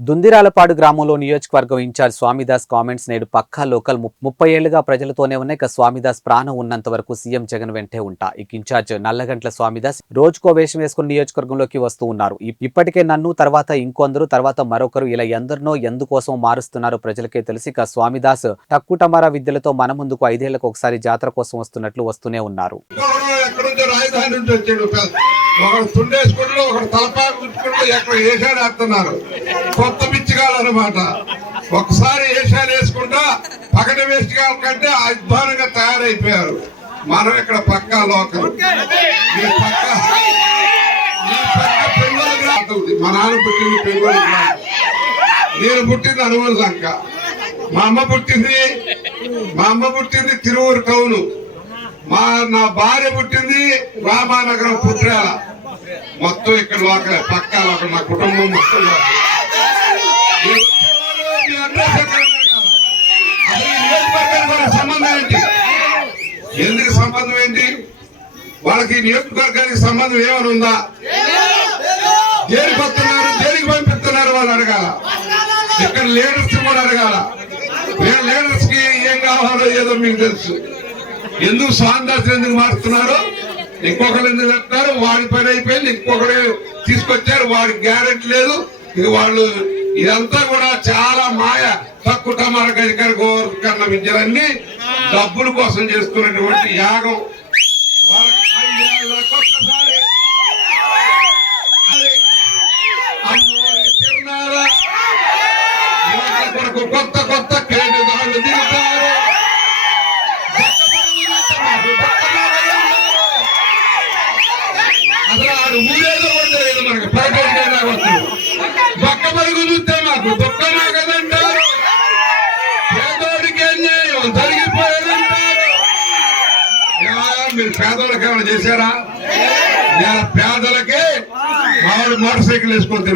దుందిరాలపాడు గ్రామంలో నియోజకవర్గం incharge Swamidas comments నేడు పక్కా లోకల్ ము- ముప్పై ఏళ్ళుగా ప్రజలతోనే ఉన్న ఇక స్వామిదాస్ ప్రాణం ఉన్నంత వరకు సీఎం జగన్ వెంటే ఉంటా. ఇక ఇన్ఛార్జ్ నల్లగంట్ల స్వామిదాస్ రోజుకో వేషం వేసుకుని నియోజకవర్గంలోకి వస్తూ ఉన్నారు. ఇప్పటికే నన్ను తర్వాత ఇంకొందరు తర్వాత మరొకరు ఇలా ఎందరినో ఎందుకోసం మారుస్తున్నారు ప్రజలకే తెలిసి ఇక స్వామిదాస్ టక్కుటమారా విద్యలతో మన ముందుకు ఐదేళ్ళకు ఒకసారి జాతర కోసం వస్తున్నట్లు వస్తూనే ఉన్నారు. ఒకడు. తుండేసుకుంటూ ఒకడు తలపాకు గుచ్చుకుంటూ ఎక్కడ వేసాడు వేస్తున్నారు కొత్త పిచ్చిగాలన్నమాట ఒకసారి ఏషాలు వేసుకుంటా పగట వేసిగాల కంటే అద్భుతంగా తయారైపోయారు. మనం ఇక్కడ పక్కా లోకల్ ఈ పక్క ఈ పక్క గ్రామం. మా నాన్న పుట్టింది పెంగోలు గ్రామం. నేను పుట్టింది అనుమల లంక మా అమ్మ పుట్టింది మా అమ్మ పుట్టింది తిరువురు కౌలు మా నా భార్య పుట్టింది రామానగరం పుట్రాల. మొత్తం ఇక్కడ లోకలే పక్కా లోకల్ నా కుటుంబం మొత్తం లోకలే. సంబంధం ఏంటి ఎందుకు సంబంధం ఏంటి? వాళ్ళకి నియోజకవర్గానికి సంబంధం ఏమైనా ఉందా? దేనికి వస్తున్నారు? దేనికి పంపిస్తున్నారు వాళ్ళు అడగాల? ఇక్కడ లీడర్స్ కూడా అడగాల. లీడర్స్కి ఏం కావాలో ఏదో మీకు తెలుసు. ఎందుకు స్వామిదాస్ ఎందుకు మారుతున్నారు ఇంకొకరు ఎందుకు చెప్తారు వాడి పని అయిపోయింది. ఇంకొకరు తీసుకొచ్చారు. వాడికి గ్యారెంటీ లేదు. ఇక వాళ్ళు ఇదంతా కూడా చాలా మాయ. తక్కువ టమాటా గదికర గోకర్ణ విద్యలన్నీ డబ్బుల కోసం చేసుకున్నటువంటి యాగం. ఒక్కసారి మీరు పేదోళ్ళకి ఏమైనా చేశారా పేదలకే మావాడు మోటార్ సైకిల్ వేసుకొని.